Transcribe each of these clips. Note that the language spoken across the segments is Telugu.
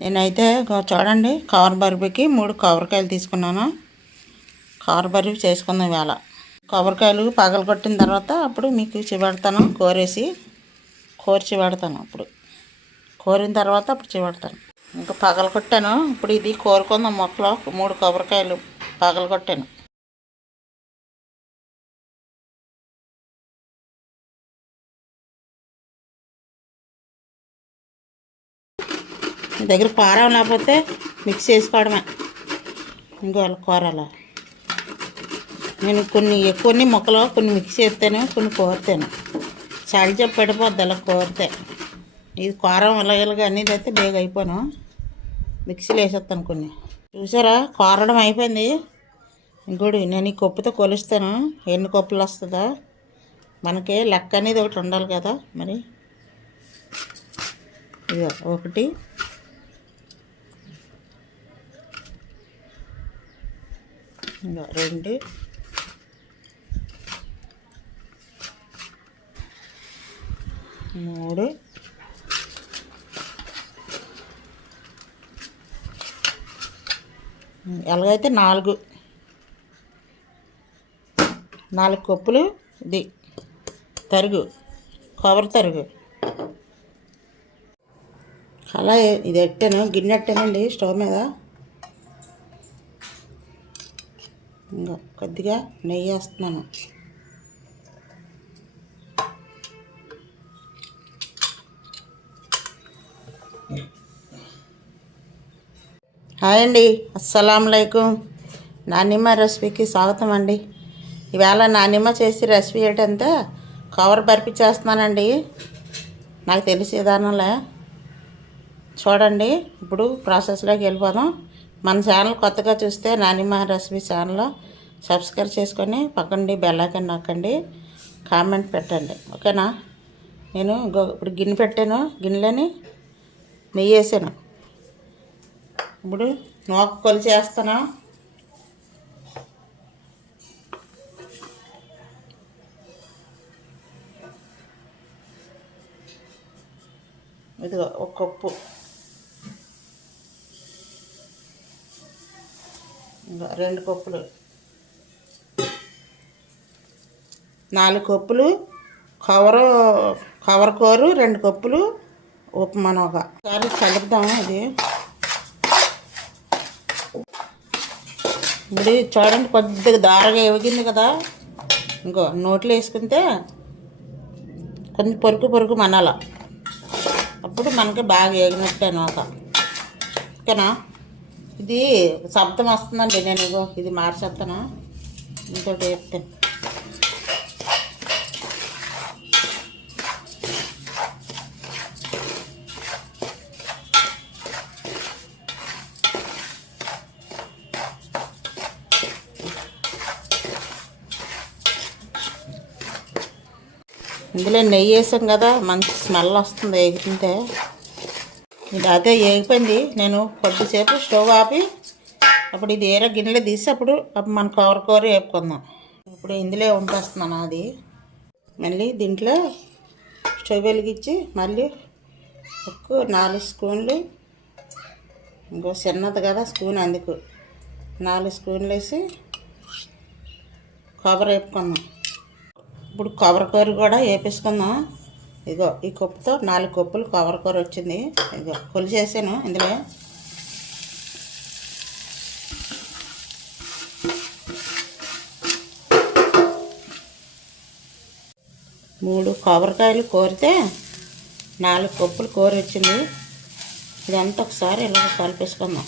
నేనైతే చూడండి కవర్ బరుపుకి మూడు కొబ్బరికాయలు తీసుకున్నాను. కవర్ బరుపు చేసుకుందాం వేళ కొబ్బరికాయలు పగలు కొట్టిన తర్వాత అప్పుడు మీకు చివెడతాను కోరేసి కోరి చివడతాను అప్పుడు. కోరిన తర్వాత అప్పుడు చివెడతాను ఇంకా పగలు కొట్టాను. ఇప్పుడు ఇది కోరుకుందాం మొక్కలో మూడు కొబ్బరికాయలు పగలు మీ దగ్గర కారం లేకపోతే మిక్స్ చేసుకోవడమే. ఇంకో కూరలో. నేను కొన్ని కొన్ని మొక్కలు కొన్ని మిక్స్ చేస్తాను కొన్ని కోరుతాను. చలి చెప్పి పడిపోద్ది అలా కోరితే. ఇది కారం ఇలా అనేది అయితే బేగ అయిపోను. మిక్సీలో వేసేస్తాను కొన్ని. చూసారా? కోరడం అయిపోయింది. ఇంకోటి నేను ఈ కప్పుతో కొలుస్తాను. ఎన్ని కప్పులు వస్తుందో. మనకి లెక్క అనేది ఒకటి ఉండాలి కదా మరి. ఇదిగో ఒకటి. రెండు. మూడు. ఎలాగైతే నాలుగు. నాలుగు కప్పులు ఇది తరుగు కొబ్బరి తరుగు. అలా ఇది ఎట్టాను గిన్నె ఎట్టానండి స్టవ్ మీద. ఇంకా కొద్దిగా నెయ్యి వేస్తున్నాను. హాయ్ అండి. అస్సలం నానిమ్మ రెసిపీకి స్వాగతం అండి. ఈవేళ నానిమ్మ చేసి రెసిపీ ఏంటంటే కవర్ బర్ఫీ చేస్తున్నానండి నాకు తెలిసి విధానంలే చూడండి ఇప్పుడు ప్రాసెస్లోకి వెళ్ళిపోదాం. మన ఛానల్ కొత్తగా చూస్తే నాని రెసిపీ ఛానల్లో సబ్స్క్రైబ్ చేసుకొని పక్కండి బెల్లైకన్ నొక్కండి. కామెంట్ పెట్టండి. ఓకేనా? నేను ఇప్పుడు గిన్నె పెట్టాను. గిన్నెలని నెయ్యి వేసాను. ఇప్పుడు నూక కొలిచి వేస్తాను ఇదిగో ఒక కప్పు. రెండు కప్పులు. నాలుగు కప్పులు కవరు కవర్ కోరు రెండు కప్పులు ఉప్మా ఒకసారి కలుపుదాం ఇది. ఇప్పుడు చూడండి కొద్దిగా దారగా ఎగిగింది కదా. ఇంకో నోట్లో వేసుకుంటే కొంచెం పొరుగు పొరుగు మనాల. అప్పుడు మనకి బాగా ఎగినట్టే నోక. ఓకేనా? ఇది శబ్దం వస్తుందండి నేను ఇగో ఇది మార్చేస్తాను ఇంకోటి చెప్తాను ఇందులో నెయ్యి వేసాం కదా మంచి స్మెల్ వస్తుంది ఎగిరితే ఇది అదే ఏగిపోయింది. నేను కొద్దిసేపు స్టవ్ ఆపి అప్పుడు ఇది ఏరే గిన్నెలో తీసి అప్పుడు అప్పుడు మన కవర్ కూర వేపుకుందాం. ఇప్పుడు ఇందులో ఉంపేస్తున్నాను అది. మళ్ళీ దీంట్లో స్టవ్ వెలిగించి మళ్ళీ ఒక నాలుగు స్పూన్లు ఇంకో చిన్నది కదా స్పూన్ అందుకు. నాలుగు స్పూన్లు వేసి కొబ్బరి వేపుకుందాం. ఇప్పుడు కొబ్బరి కూర కూడా వేపేసుకుందాం. ఇగో ఈ కప్పుతో నాలుగు కప్పులు కొబ్బరి కూర వచ్చింది. ఇగో కొలిచేసాను ఇందులో. మూడు కొబ్బరికాయలు కోరితే నాలుగు కప్పులు కూర వచ్చింది. ఇదంతా ఒకసారి ఇలా కలిపేసుకుందాం.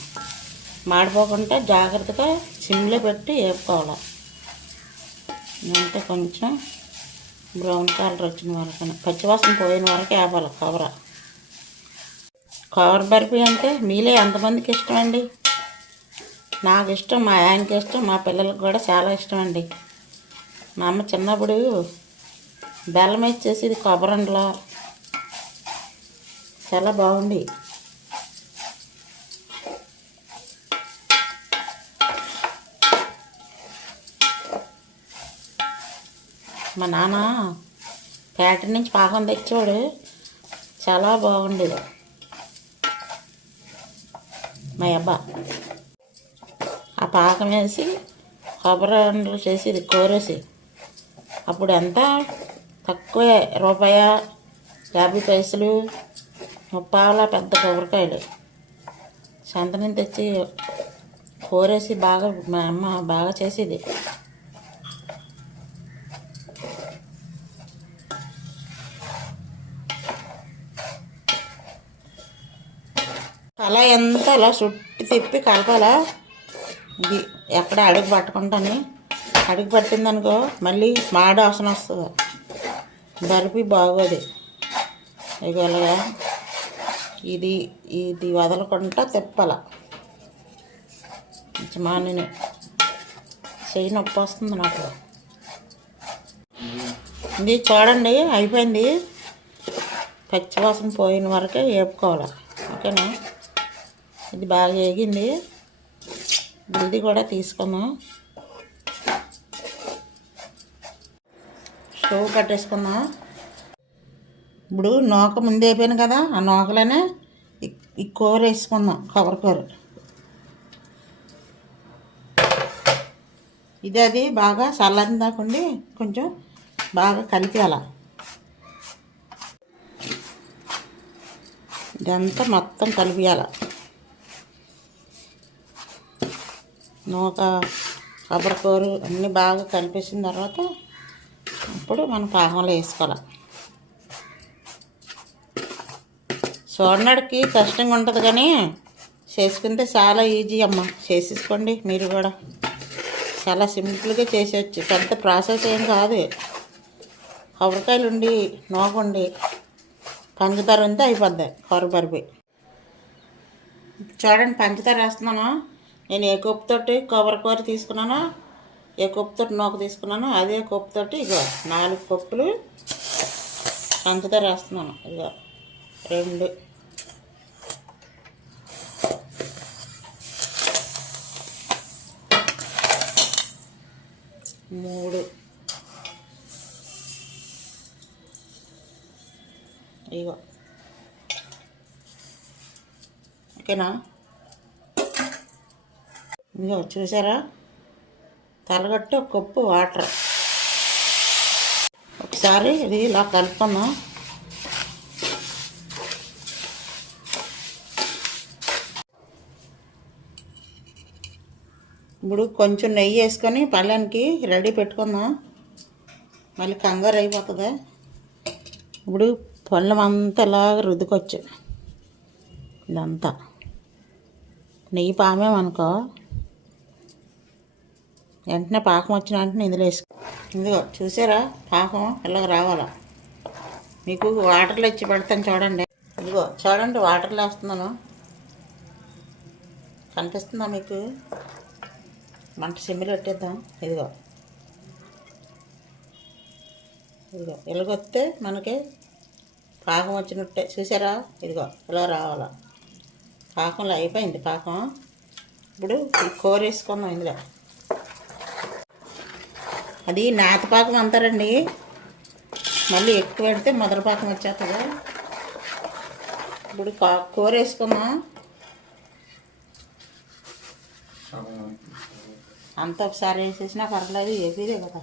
మాడిపోకుండా జాగ్రత్తగా సిమ్లో పెట్టి వేపుకోవాలి. ఇదంతా కొంచెం బ్రౌన్ కలర్ వచ్చిన వరకు పచ్చివాసన పోయిన వరకు వేపాలి కవర. కవర్ బర్ఫీ అంటే మీలే ఎంతమందికి ఇష్టం అండి నాకు ఇష్టం మా ఆయనకి ఇష్టం మా పిల్లలకు కూడా చాలా ఇష్టం అండి మా అమ్మ చిన్నప్పుడు బెల్లం వేసి చేసేది కొబ్బరంలో చాలా బాగుంది మా నాన్న పేట నుంచి పాకం తెచ్చేవాడు. చాలా బాగుండేది. మా అబ్బా ఆ పాకం వేసి కొబ్బరి ఉండలు చేసి ఇది కోరేసి అప్పుడు ఎంత తక్కువే రూపాయ యాభై పైసలు ముప్పావల పెద్ద కొబ్బరికాయలు. సంతనం తెచ్చి కోరేసి బాగా మా అమ్మ బాగా చేసేది. ఎంత అలా చుట్టి తిప్పి కలపాల? ఇది ఎక్కడ అడుగు పట్టుకుంటాని? అడుగు పట్టిందనుకో మళ్ళీ మాడ వాసన వస్తుంది. బరిపి బాగోదు. ఇక ఇది ఇది వదలకుండా తిప్పాల? మాని చెయ్యి నొప్పి వస్తుంది నాకు. ఇది చూడండి అయిపోయింది. పచ్చివాసన పోయిన వరకే వేపుకోవాలి ఓకేనా? ఇది బాగా వేగింది. ఇది కూడా తీసుకుందాం స్టవ్ కట్టేసుకుందాం ఇప్పుడు నూక ముందు అయిపోయింది కదా ఆ నూకలోనే ఈ- కూర వేసుకుందాం కొబ్బరి కూర. ఇది అది బాగా చల్లని దాకుండి కొంచెం బాగా కలిపేయాల. ఇదంతా మొత్తం కలిపియాల. నూక కొబ్బరికూర అన్నీ బాగా కలిపేసిన తర్వాత అప్పుడు మనం పాకంలో వేసుకోవాలి. చూడడానికి కష్టంగా ఉంటుంది కానీ చేసుకుంటే చాలా ఈజీ అమ్మ. చేసేసుకోండి మీరు కూడా. చాలా సింపుల్గా చేసేయచ్చు. పెద్ద ప్రాసెస్ ఏం కాదు. కొబ్బరికాయలు ఉండి నూకుండి పంచదార ఉంటే అయిపోద్ది. కొరబరిపోయి చూడండి పంచదార వేస్తున్నాను. నేను ఏ కప్పుతోటి కొబ్బరి కూర తీసుకున్నానో ఏ కప్పుతోటి నూక తీసుకున్నానో అదే కప్పుతోటి ఇగో నాలుగు కప్పులు పంచదార వేస్తున్నాను ఇగో రెండు. మూడు. ఇగో ఓకేనా? ఇగో చూసారా? తలగట్టు కొప్పు కప్పు వాటర్. ఒకసారి ఇది ఇలా కలుపుకుందాం. ఇప్పుడు కొంచెం నెయ్యి వేసుకొని పళ్ళానికి రెడీ పెట్టుకుందాం. మళ్ళీ కంగారు అయిపోతుంది. ఇప్పుడు పళ్ళం అంతా ఇలాగ రుద్దుకొచ్చు. ఇదంతా. నెయ్యి పామేమనుకో. వెంటనే పాకం వచ్చిన వెంటనే ఇందులో వేసుకో. ఇదిగో చూసారా? పాకం ఇలాగ రావాలా? మీకు వాటర్లో ఇచ్చి పెడతాను చూడండి. ఇదిగో చూడండి వాటర్లో వేస్తున్నాను. కనిపిస్తుందా మీకు? మంట సిమ్మిలో పెట్టేద్దాం. ఇదిగో. ఇదిగో ఇలాగొస్తే మనకి పాకం వచ్చినట్టే. చూసారా? ఇదిగో ఇలా రావాలా? పాకంలో అయిపోయింది పాకం. ఇప్పుడు కూర వేసుకుందాం ఇందులో. అది నేత పాకం అంటారండి. మళ్ళీ ఎక్కువ పెడితే మొదల పాకం వచ్చేస్తుంది. ఇప్పుడు కా- కూర వేసుకుందాం అంత ఒకసారి వేసేసినా పర్లేదు ఏపీదే కదా.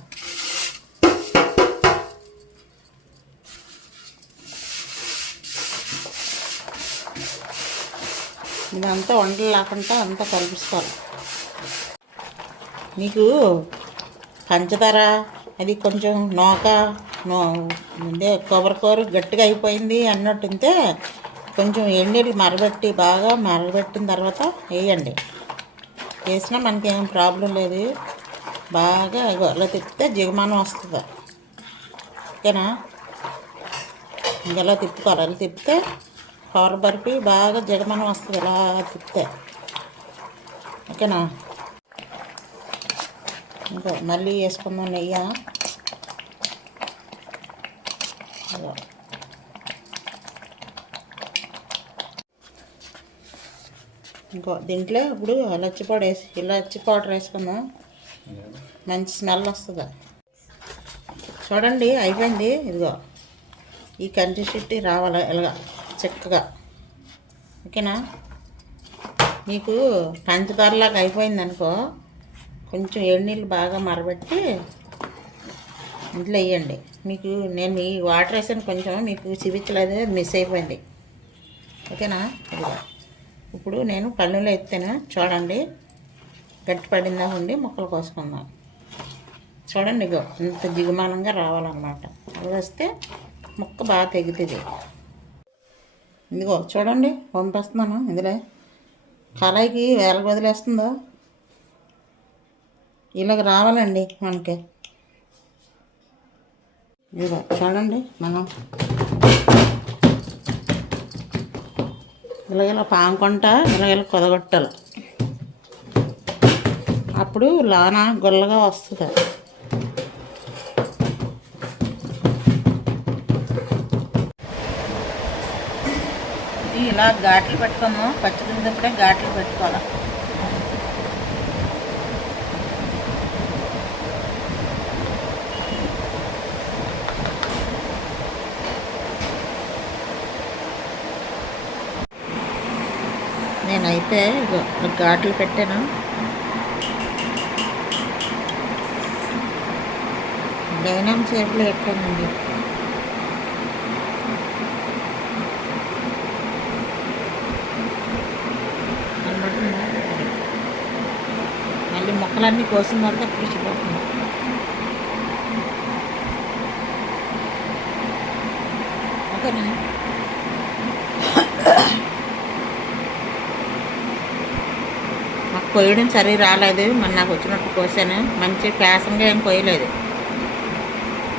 ఇదంతా వండలు లేకుండా అంతా కలిపిస్తారు. మీకు పంచదార అది కొంచెం నోక నో ముందే కొబ్బరికూర గట్టిగా అయిపోయింది అన్నట్టు ఉంటే కొంచెం ఎండీలు మరబెట్టి బాగా మరబెట్టిన తర్వాత వేయండి. వేసినా మనకి ఏం ప్రాబ్లం లేదు. బాగా గొర్రెలు తిప్పితే జిగమానం వస్తుంది. ఓకేనా? ఇలా తిప్పుకోవాలి? అలా తిప్పితే కూర బరిపి బాగా జిగమానం వస్తుంది ఇలా తిప్పితే. ఓకేనా? ఇంకా మళ్ళీ వేసుకుందాం నెయ్యి ఇంకో దీంట్లో ఇప్పుడు ఇలాచి పౌడర్ వేసి ఇలాచి పౌడర్ వేసుకుందాం. మంచి స్మెల్ వస్తుంది. చూడండి అయిపోయింది. ఇదిగో ఈ కంటి రావాలి ఇలాగా చక్కగా. ఓకేనా? మీకు పంచదారలాగా అయిపోయింది అనుకో కొంచెం ఏడు నీళ్ళు బాగా మరబెట్టి ఇంట్లో వేయండి. మీకు నేను ఈ వాటర్ వేసాను కొంచెం మీకు చూపించలేదు మిస్ అయిపోయింది. ఓకేనా? ఇదిగో. ఇప్పుడు నేను పళ్ళులో ఎత్తాను. చూడండి. గట్టి పడిందా ఉండి ముక్కలు కోసుకుందాం. చూడండి ఇగో ఇంత దిగుమానంగా రావాలన్నమాట. అది వస్తే ముక్క బాగా తెగుతుంది. ఇదిగో చూడండి పంపిస్తున్నాను ఇందులో కళాయికి వేలకు వదిలేస్తుందో? ఇలాగ రావాలండి మనకి. ఇలా చూడండి మనం. ఇలాగ పాముకుంట ఇలాగ కుదగొట్టాలి. అప్పుడు లాన గుల్లగా వస్తుంది. ఇలా ఘాట్లు పెట్టుకున్నాం పచ్చిమిరపప్పుడే ఘాట్లు పెట్టుకోవాలి. నేనైతే ఘాట్లు పెట్టాను. డైనాం షేప్లో పెట్టానండి. మళ్ళీ మొక్కలన్నీ కోసిన తర్వాత పిచ్చిపోతుంది ఓకేనా? నాకు కొయ్యడం రాలేదు. మరి నాకు వచ్చినట్టు కోసాను మంచి ఫ్యాషన్గా ఏం కొయ్యలేదు